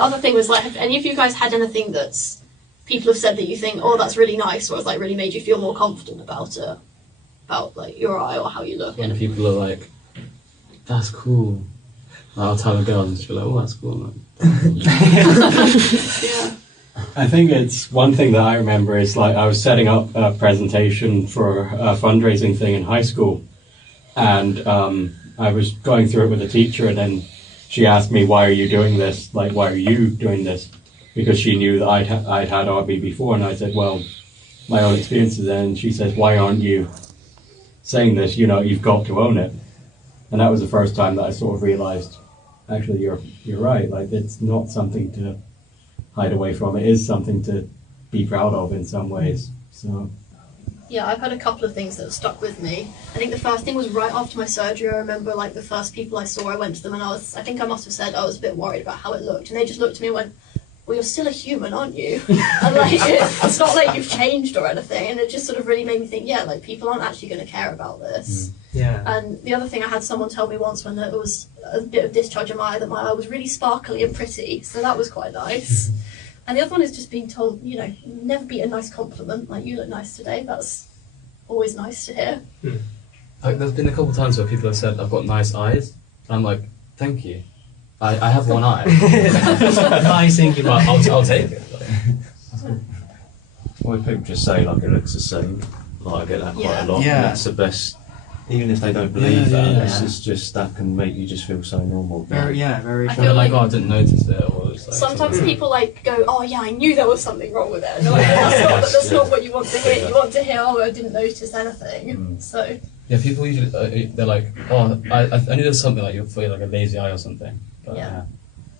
The other thing was, like, have any of you guys had anything that's people have said that you think, oh, that's really nice, or it's like really made you feel more confident about it, about like your eye or how you look? When people are like, that's cool. I'll tell a girl and she'll be like, oh, that's cool, man. Yeah. I think it's one thing that I remember is like I was setting up a presentation for a fundraising thing in high school, and I was going through it with a teacher, and then she asked me, why are you doing this? Like, why are you doing this? Because she knew that I'd had RB before, and I said, well, my own experiences. And she says, why aren't you saying this? You know, you've got to own it. And that was the first time that I sort of realized, actually, you're right. Like, it's not something to hide away from. It is something to be proud of in some ways. So. Yeah, I've had a couple of things that have stuck with me. I think the first thing was right after my surgery. I remember, like, the first people I saw, I went to them and I think I must have said I was a bit worried about how it looked. And they just looked at me and went, well, you're still a human, aren't you? And, like, it's not like you've changed or anything. And it just sort of really made me think, yeah, like, people aren't actually going to care about this. Yeah. And the other thing, I had someone tell me once when there was a bit of discharge in my eye that my eye was really sparkly and pretty. So that was quite nice. And the other one is just being told, you know, never beat a nice compliment. Like, you look nice today. That's always nice to hear. Like, there's been a couple of times where people have said, I've got nice eyes. And I'm like, thank you. I have one eye. Nice thinking. But I'll take it. Well, people just say, like, it looks the same. Like, I get that quite a lot. Yeah. That's the best. Even if they don't believe that, yeah. it's just that can make you just feel so normal. Very I true. feel Like, like oh, I didn't notice it. Or it's like, sometimes people like go, oh yeah, I knew there was something wrong with it. And like, that's not what you want to hear. You want to hear, oh, I didn't notice anything. So yeah, people usually, they're like, oh, I knew there was something, like you feel like a lazy eye or something. But, yeah.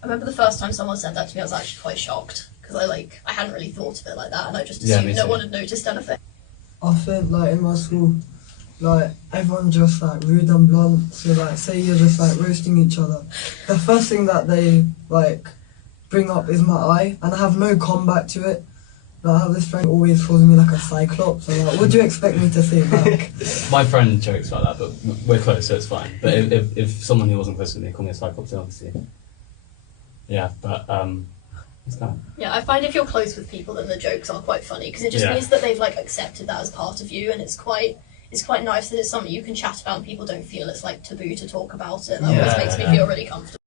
I remember the first time someone said that to me, I was actually quite shocked. Because I hadn't really thought of it like that. And I just assumed no one had noticed anything. I think, like, in my school, like, everyone's just, like, rude and blunt. So, like, say you're just, like, roasting each other. The first thing that they, like, bring up is my eye, and I have no comeback to it. Like, I have this friend who always calls me, like, a cyclops. So, like, what do you expect me to say back? My friend jokes about that, but we're close, so it's fine. But if someone who wasn't close to me called me a cyclops, then obviously, yeah, but, it's kind of... Yeah, I find if you're close with people, then the jokes are quite funny, because it just means that they've, like, accepted that as part of you, and it's quite nice that it's something you can chat about and people don't feel it's like taboo to talk about it. That always makes me feel really comfortable.